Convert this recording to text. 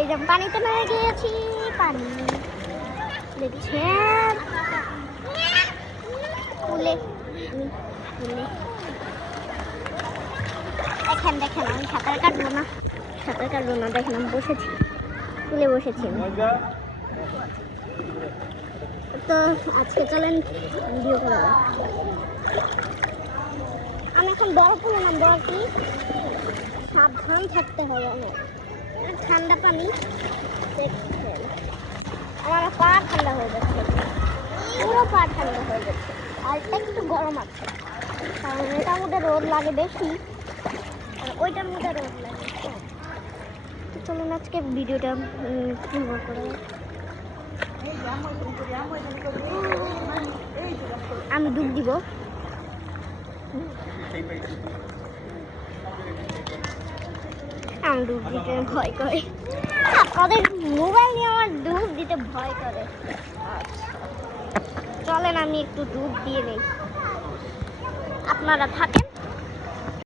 এই যে পানিতে নেমে গিয়েছি, পানি দেখছেন ফুলে ফুলে। দেখেন দেখেন আমি সাঁতার কাটবো না, সাঁতার কাটবো না। দেখেন আমি বসেছি, ফুলে বসেছি। তো আজকে চলেন ভিডিও করা যাক। আমি এখন বরফ নাম বরফি, সাবধান থাকতে হবে অনেক। ঠান্ডা পানি দেখছেন, আমার পা ঠান্ডা হয়ে যাচ্ছে, পুরো পা ঠান্ডা হয়ে যাচ্ছে। আর একটু গরম আছে, কারণ এটার মধ্যে রোদ লাগে বেশি, আর ওইটার মধ্যে রোদ লাগে কম। তো চলুন আজকে ভিডিওটা শুরু করে। আমি ডুব দিব, আমি ডুব দিতে ভয় করে। আপনাদের মোবাইল নিয়ে আমার ডুব দিতে ভয় করে। চলেন আমি একটু ডুব দিয়ে নেই, আপনারা থাকেন।